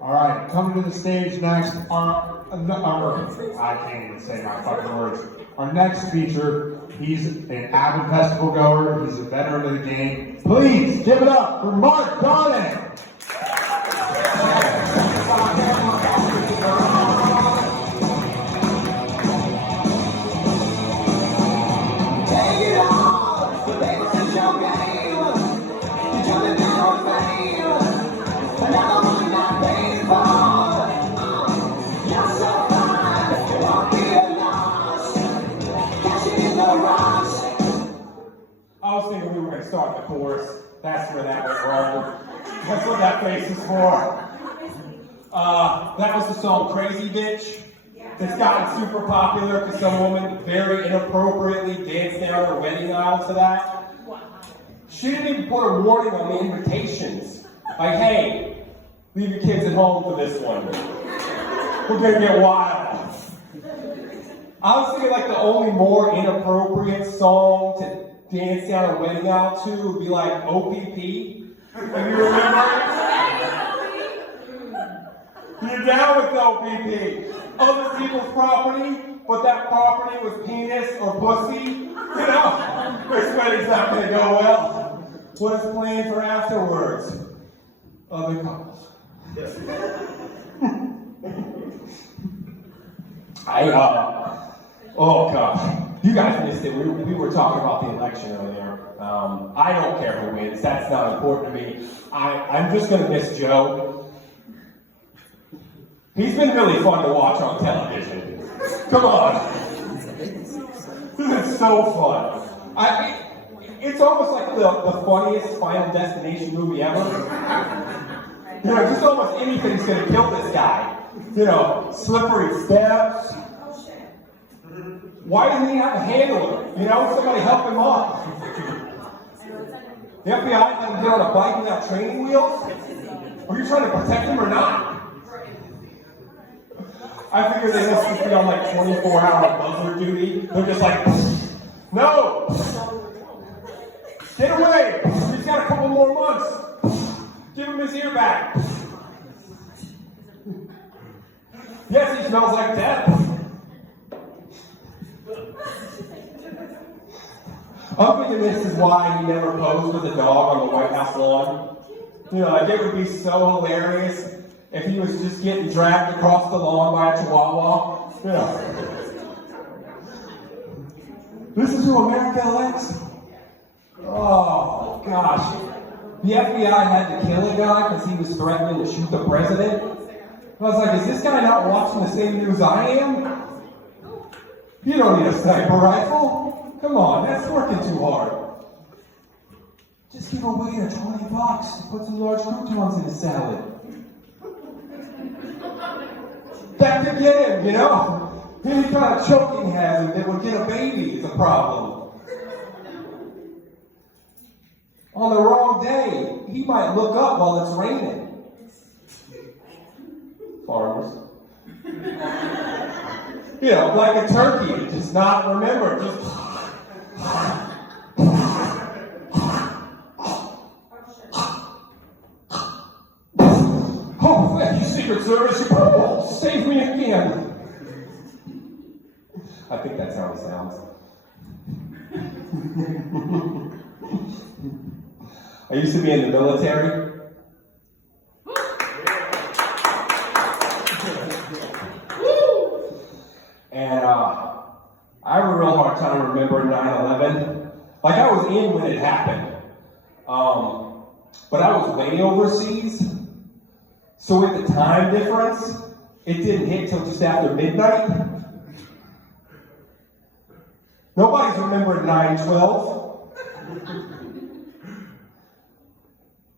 All right, coming to the stage next, I can't even say my fucking words. Our next feature, he's an avid festival goer, he's a veteran of the game. Please give it up for Mark Darden. I was thinking we were going to start the chorus. That's where that went wrong. That's what that face is for. That was the song Crazy Bitch. It's gotten super popular because some woman very inappropriately danced down her wedding aisle to that. She didn't even put a warning on the invitations. Like, hey, leave your kids at home for this one. We're going to get wild. I was thinking like the only more inappropriate song to dance down a wedding aisle to would be like OPP. Have you remember it? You're down with OPP. Other people's property, but that property was penis or pussy. You know, this wedding's not going to go well. What is planned for afterwards? Other couples. Oh gosh. You guys missed it. We were talking about the election earlier. I don't care who wins. That's not important to me. I'm just going to miss Joe. He's been really fun to watch on television. Come on. This is so fun. It's almost like the funniest Final Destination movie ever. You know, just almost anything's going to kill this guy. You know, slippery steps. Why doesn't he have a handler? You know, somebody help him up. The FBI let him get on a bike without training wheels? Are you trying to protect him or not? I figure they must be on like 24-hour buzzer duty. They're just like, no! Get away! He's got a couple more months. Give him his ear back. Yes, he smells like death. I'm thinking this is why he never posed with a dog on the White House lawn. You know, like it would be so hilarious if he was just getting dragged across the lawn by a chihuahua. You know. This is who America elects? Oh, gosh. The FBI had to kill a guy because he was threatening to shoot the president. I was like, is this guy not watching the same news I am? You don't need a sniper rifle. Come on, that's working too hard. Just give a waiter $20 to put some large croutons in his salad. Back to get him, you know? Any kind of choking hazard that would get a baby is a problem. On the wrong day, he might look up while it's raining. Farmers. You know, like a turkey, just not remember, just... Oh, thank you, Secret Service. You saved me again. I think that's how he sounds. I used to be in the military. And I have a real hard time remembering 9/11. Like, I was in when it happened. But I was way overseas. So with the time difference, it didn't hit till just after midnight. Nobody's remembering 9/12.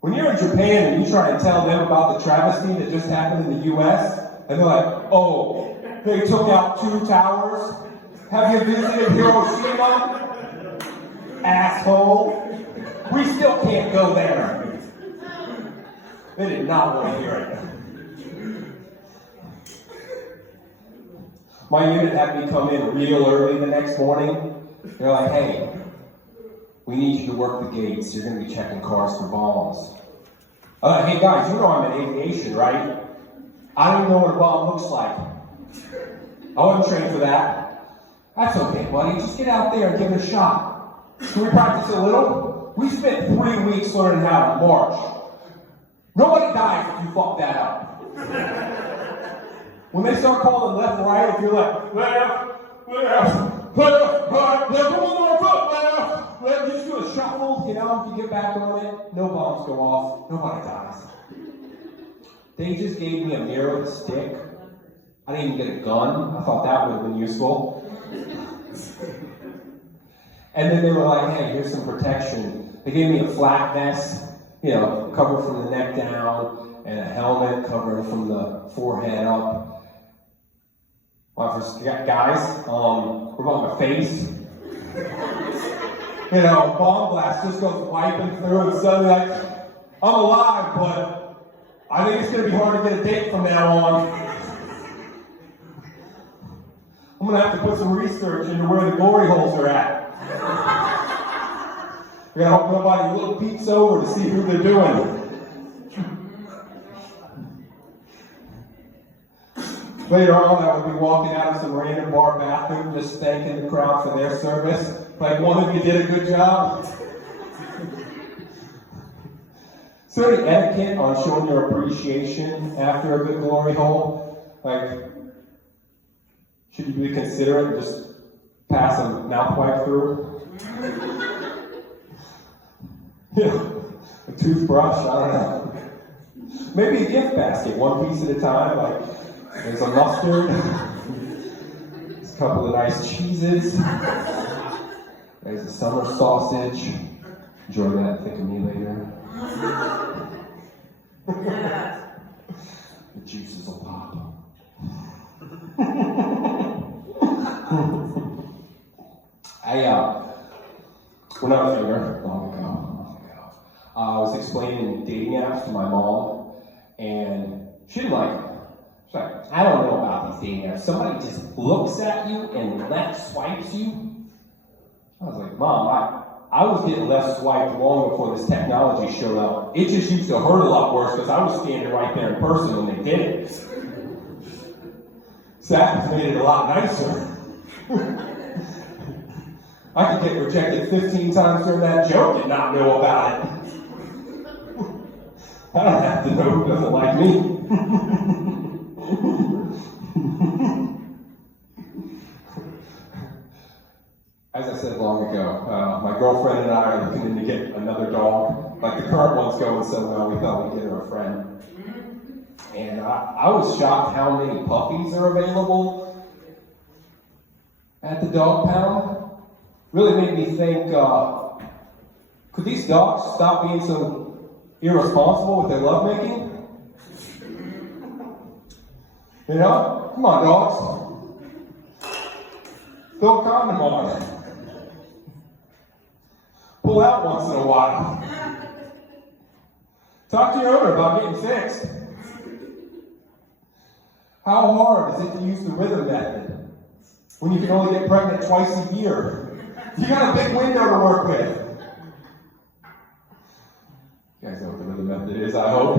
When you're in Japan and you try to tell them about the travesty that just happened in the U.S., and they're like, oh, they took out 2 towers? Have you visited Hiroshima? Asshole. We still can't go there. They did not want to hear it. My unit had me come in real early the next morning. They're like, hey, we need you to work the gates. You're going to be checking cars for bombs. I'm like, hey guys, you know I'm in aviation, right? I don't even know what a bomb looks like. I wasn't trained for that. That's okay, buddy. Just get out there and give it a shot. Can we practice a little? We spent 3 weeks learning how to march. Nobody dies if you fuck that up. When they start calling left, right, if you're like, left, left, left, right, left, left, you just do a shuffle, you know, if you get back on it, no bombs go off, nobody dies. They just gave me a mirror with a stick. I didn't even get a gun. I thought that would have been useful. And then they were like, hey, here's some protection. They gave me a flak vest, you know, covered from the neck down, and a helmet covering from the forehead up. Well, for guys, what about my face? You know, bomb blast just goes wiping through, and suddenly, like, I'm alive, but I think it's going to be hard to get a date from now on. I'm going to have to put some research into where the glory holes are at. I gotta hope nobody little peeks over to see who they're doing. Later on, I would be walking out of some random bar bathroom just thanking the crowd for their service. Like, one of you did a good job. Is there any etiquette on showing your appreciation after a good glory hole? Like, should you be considerate and just pass a mouth wipe through? Yeah, a toothbrush, I don't know. Maybe a gift basket, one piece at a time, like there's a mustard, there's a couple of nice cheeses, there's a summer sausage. Enjoy that, think of me later. The juices will pop. When I was younger, long ago, I was explaining dating apps to my mom, and she didn't like it. She's like, I don't know about these dating apps. Somebody just looks at you and left swipes you. I was like, Mom, I was getting left swiped long before this technology showed up. It just used to hurt a lot worse because I was standing right there in person when they did it. So that made it a lot nicer. I could get rejected 15 times during that joke and not know about it. I don't have to know who doesn't like me. As I said long ago, my girlfriend and I are looking to get another dog. Like the current one's going so well, we thought we'd get her a friend. And I was shocked how many puppies are available at the dog pound. Really made me think, could these dogs stop being so irresponsible with their lovemaking? You know? Come on, dogs. Throw a condom on. Pull out once in a while. Talk to your owner about getting fixed. How hard is it to use the rhythm method when you can only get pregnant twice a year? You got a big window to work with. You guys know what the rhythm method is, I hope.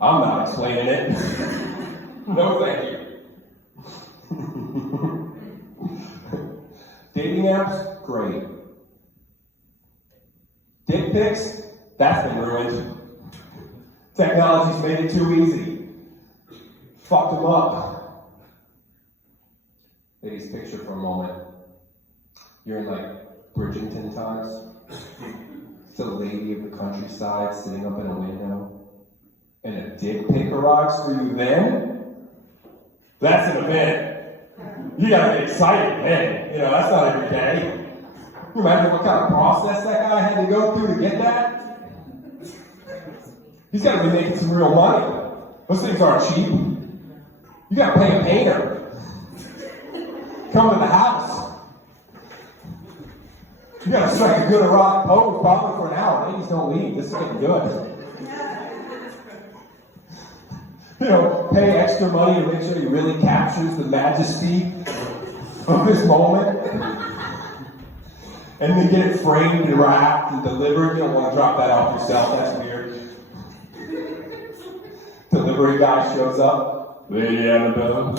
I'm not explaining it. No, thank you. Dating apps, great. Dick pics, that's been ruined. Technology's made it too easy. Fucked them up. Ladies, picture for a moment. You're in like Bridgerton times. It's a lady of the countryside sitting up in a window. And a dick pic arrives for you then? That's an event. You gotta get excited then. You know, that's not every day. Can you imagine what kind of process that guy had to go through to get that? He's gotta be making some real money. Those things aren't cheap. You gotta pay a painter. Come to the house. You gotta strike a good erotic pose probably for an hour. Ladies don't leave. This is getting good. You know, pay extra money to make sure he really captures the majesty of this moment. And then get it framed and wrapped and delivered. You don't want to drop that off yourself. That's weird. Delivery guy shows up. Lady Annabelle,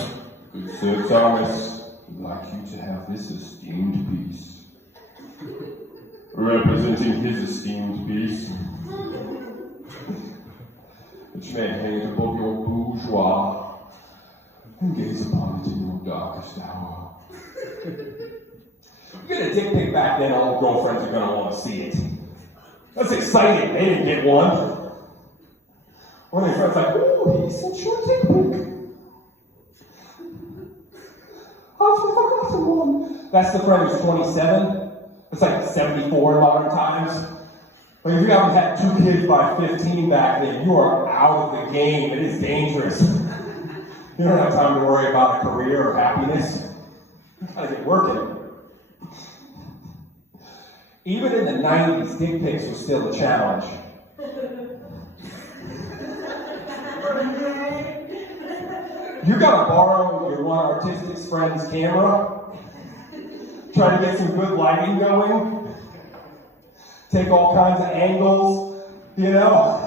good Sir Thomas would like you to have this esteemed piece. Representing his esteemed piece, which may hang above your bourgeois and gaze upon it in your darkest hour. You get a dick pic back then, all girlfriends are gonna want to see it. That's exciting. They didn't get one. One of their friends like, oh, he sent you a dick pic. Oh, I forgot one. That's the friend who's 27. It's like 74 in modern times. Like if you haven't had 2 kids by 15 back then, you are out of the game. It is dangerous. You don't have time to worry about a career or happiness. You gotta get working. Even in the 90s, dick pics was still a challenge. You gotta borrow your one artistic friend's camera, try to get some good lighting going, take all kinds of angles, you know.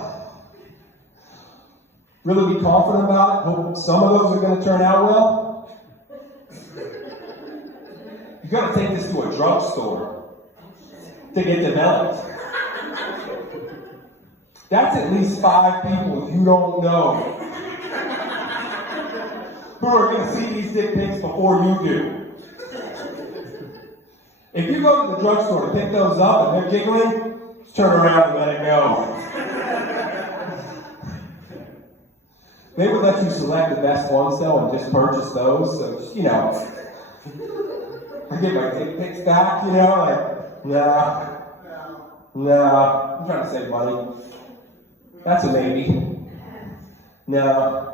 Really be confident about it. Hope some of those are gonna turn out well. You gotta take this to a drugstore to get developed. That's at least 5 people you don't know who are going to see these dick pics before you do. If you go to the drugstore to pick those up and they're giggling, just turn around and let it go. They would let you select the best ones though and just purchase those. So just, you know, I get my dick pics back, you know, like, nah, I'm trying to save money. That's a maybe. No.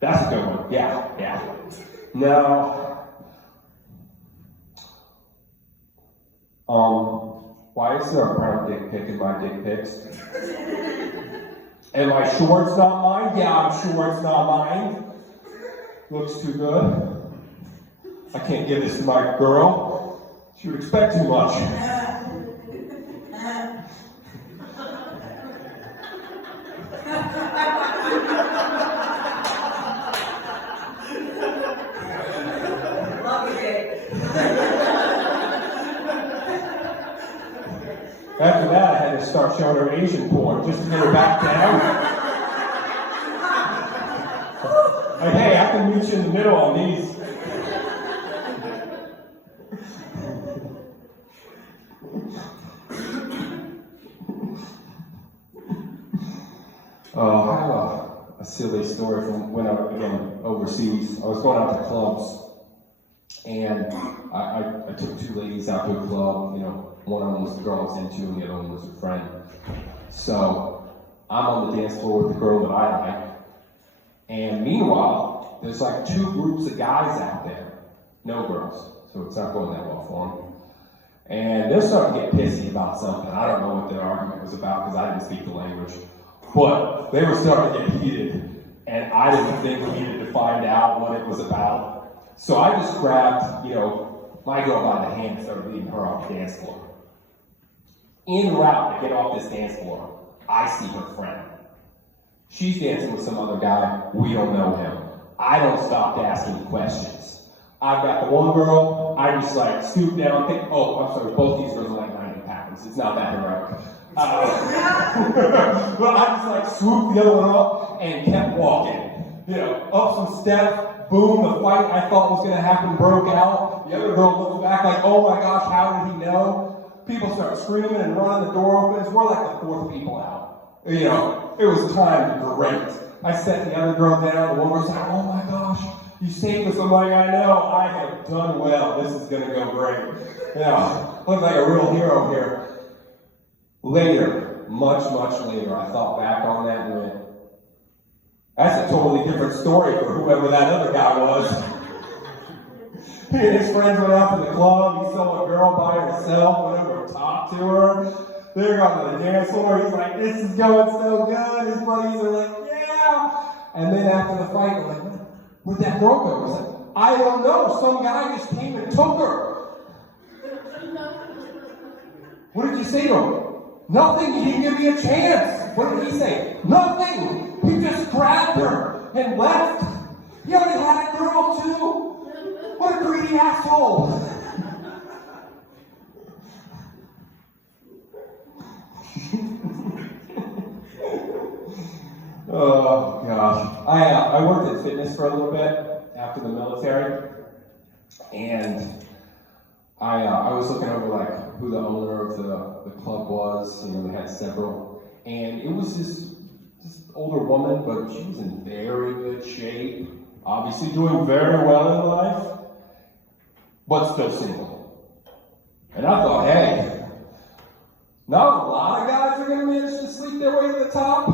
That's a good one. Yeah. No. Why is there a brown dick pic in my dick pics? Am I sure it's not mine? Yeah, I'm sure it's not mine. Looks too good. I can't give this to my girl. She would expect too much. After that, I had to start showing her Asian porn just to get her back down. Like, hey, I can meet you in the middle on these. I have a silly story from when I was, again, overseas. I was going out to clubs, and I took 2 ladies out to a club, you know. One of them was the girl I was into, and the other one was a friend. So I'm on the dance floor with the girl that I like. And meanwhile, there's like 2 groups of guys out there. No girls. So it's not going that well for them. And they're starting to get pissy about something. I don't know what their argument was about because I didn't speak the language. But they were starting to get heated. And I didn't think we needed to find out what it was about. So I just grabbed, you know, my girl by the hand and started leading her off the dance floor. En route to get off this dance floor, I see her friend. She's dancing with some other guy. We don't know him. I don't stop to ask any questions. I've got the one girl. I just like scoop down, pick. Oh, I'm sorry. Both these girls are like 90 pounds. It's not that heroic. But I just like swooped the other one up and kept walking. You know, up some steps. Boom, the fight I thought was going to happen broke out. The other girl looked back like, oh my gosh, how did he know? People start screaming and running, the door opens. We're like the 4th people out. You know, it was time to great. I set the other girl down. The one girl's like, oh my gosh, you saved us. I'm like, I know, I have done well. This is going to go great. You know, look like a real hero here. Later, much later, I thought back on that and went, that's a totally different story for whoever that other guy was. He and his friends went out to the club. He saw a girl by herself, went over and talked to her. They're on the dance floor. He's like, this is going so good. His buddies are like, yeah. And then after the fight, they're like, where'd that girl go? I was like, I don't know. Some guy just came and took her. What did you say to him? Nothing. He didn't give me a chance. What did he say? Nothing. He just grabbed her and left. He already had a girl too. What a greedy asshole. Oh gosh. I worked in fitness for a little bit after the military, and I was looking over like who the owner of the club was. You know, they had several, and it was this older woman, but she was in very good shape, obviously doing very well in life, but still single. And I thought, hey, not a lot of guys are going to manage to sleep their way to the top,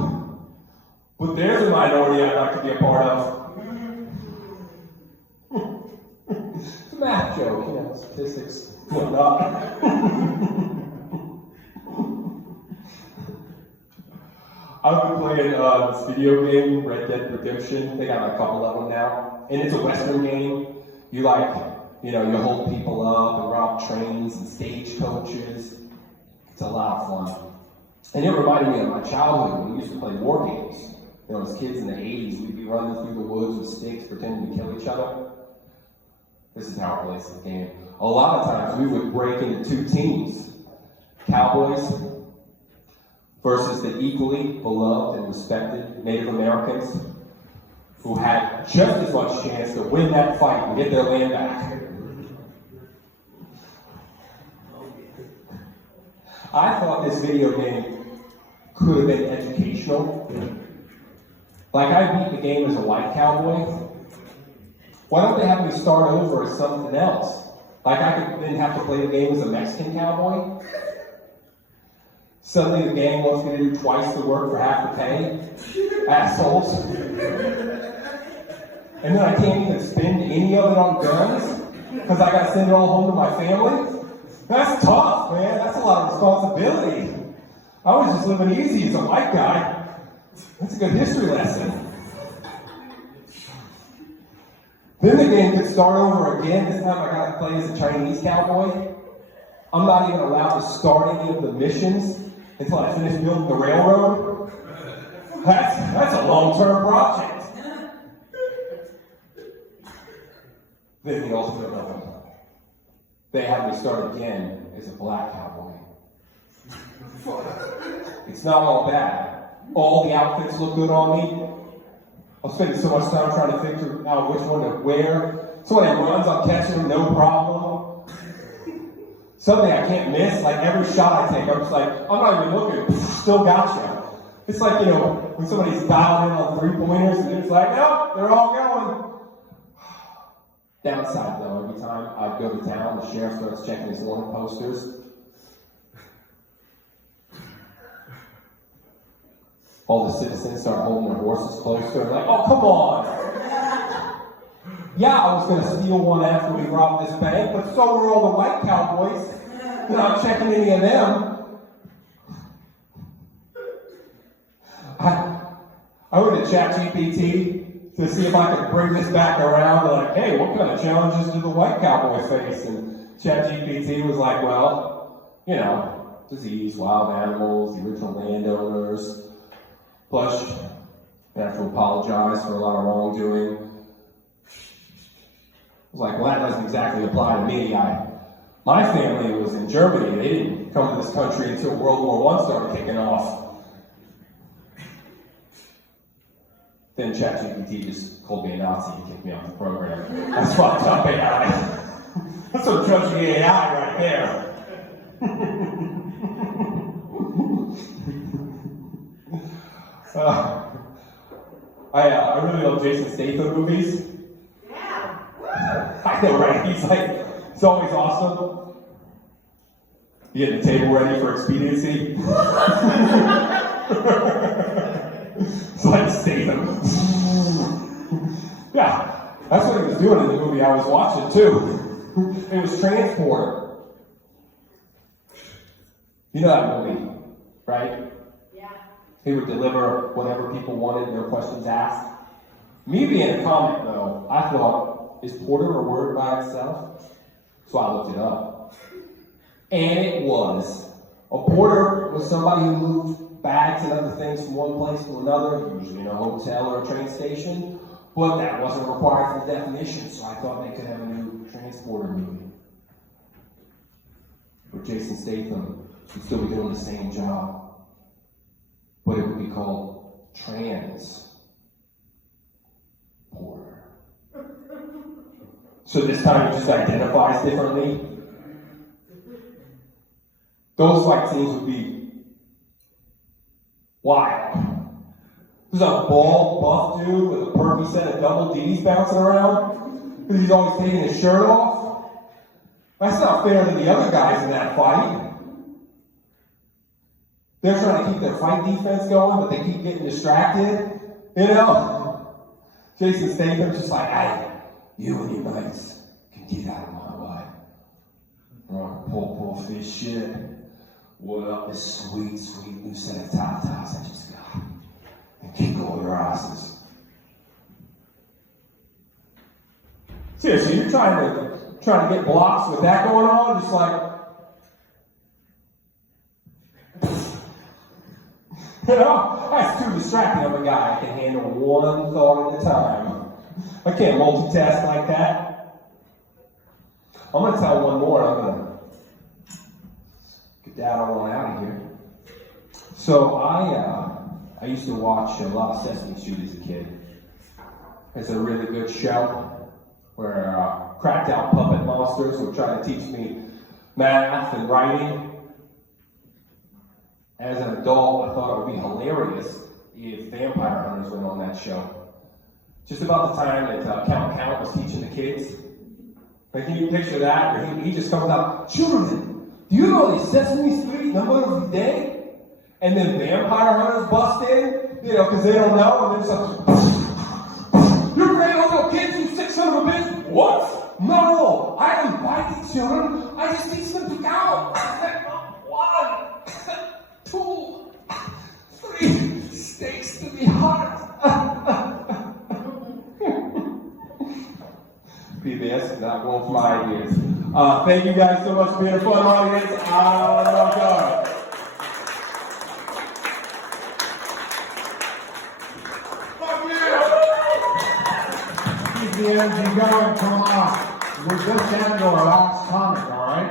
but there's a minority I'd like to be a part of. It's a math joke, you know, statistics, whatnot. I've been playing this video game, Red Dead Redemption. They got a couple of them now. And it's a Western game. You you hold people up and rob trains and stagecoaches. It's a lot of fun. And it reminded me of my childhood when we used to play war games. You know, as kids in the 80s, we'd be running through the woods with sticks pretending to kill each other. This is how it plays the game. A lot of times we would break into two teams. Cowboys versus the equally beloved and respected Native Americans who had just as much chance to win that fight and get their land back. I thought this video game could have been educational. Like, I beat the game as a white cowboy. Why don't they have me start over as something else? Like, I could then have to play the game as a Mexican cowboy? Suddenly the gang wants me to do twice the work for half the pay? Assholes. And then I can't even spend any of it on guns because I got to send it all home to my family? That's tough, man. That's a lot of responsibility. I was just living easy as a white guy. That's a good history lesson. Then the game could start over again. This time I got to play as a Chinese cowboy. I'm not even allowed to start any of the missions until I finish building the railroad. That's a long-term project. Then the ultimate level. They have me start again as a black cowboy. It's not all bad. All the outfits look good on me. I'm spending so much time trying to figure out which one to wear. So when it runs, I'm catching them, no problem. Something I can't miss, like every shot I take, I'm just like, I'm not even looking, still gotcha. It's like, when somebody's dialed in on three-pointers and it's like, nope, they're all going. Downside though, every time I go to town, the sheriff starts checking his wanted posters. All the citizens start holding their horses closer and like, oh, come on. Yeah, I was going to steal one after we robbed this bank, but so were all the white cowboys. You're not checking any of them. I went to ChatGPT to see if I could bring this back around. They're like, hey, what kind of challenges do the white cowboys face? And ChatGPT was like, well, disease, wild animals, the original landowners. Plus, you have to apologize for a lot of wrongdoing. I was like, well, that doesn't exactly apply to me. My family was in Germany. They didn't come to this country until World War I started kicking off. Then ChatGPT just called me a Nazi and kicked me off the program. That's fucked up AI. That's some judgy AI right there. I really love Jason Statham movies. Yeah. I know, right? He's always awesome. You getting the table ready for expediency? It's like Statham. Yeah, that's what he was doing in the movie I was watching too. It was Transporter. You know that movie, right? Yeah. He would deliver whatever people wanted, their questions asked. Me being a comic, though, I thought, is Porter a word by itself? So I looked it up. And it was. A porter was somebody who moved bags and other things from one place to another, usually in a hotel or a train station, but that wasn't required for the definition, so I thought they could have a new transporter movie. Where Jason Statham would still be doing the same job, but it would be called Transporter. So this time it just identifies differently. Those fight scenes would be wild. There's a bald, buff dude with a perfect set of double D's bouncing around because he's always taking his shirt off. That's not fair to the other guys in that fight. They're trying to keep their fight defense going, but they keep getting distracted. You know? Jason Statham's just like, hey, you and your mates can get out of my way. Or pull this shit. What up this sweet new set of tatas I just got. And kick all your asses. Seriously, you're trying to get blocks with that going on, just like, you know, that's too distracting. I'm a guy. I can handle one thought at a time. I can't multitask like that. I'm going to tell one more, and I'm going to get that on out of here. So I used to watch a lot of Sesame Street as a kid. It's a really good show where cracked out puppet monsters would try to teach me math and writing. As an adult, I thought it would be hilarious if Vampire Hunters went on that show. Just about the time that Count was teaching the kids. Like, can you picture that? Where he just comes out, children, do you know the Sesame Street number of the day? And then Vampire Hunters bust in, you know, because they don't know, and then it's like, you're great little kids, you sick son of a bitch. What? No, I don't bite these children, I just teach them to count. 1, 2, 3 steaks to be hot. PBS, not one for my ideas. Thank you guys so much for being a fun audience. I love God. Fuck yeah! Keep the energy going, come on. We're just down to our last comic, alright?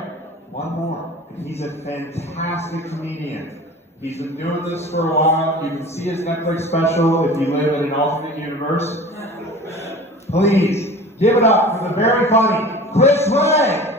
One more. He's a fantastic comedian. He's been doing this for a while. You can see his Netflix special if you live in an alternate universe. Please, give it up for the very funny Chris Ray!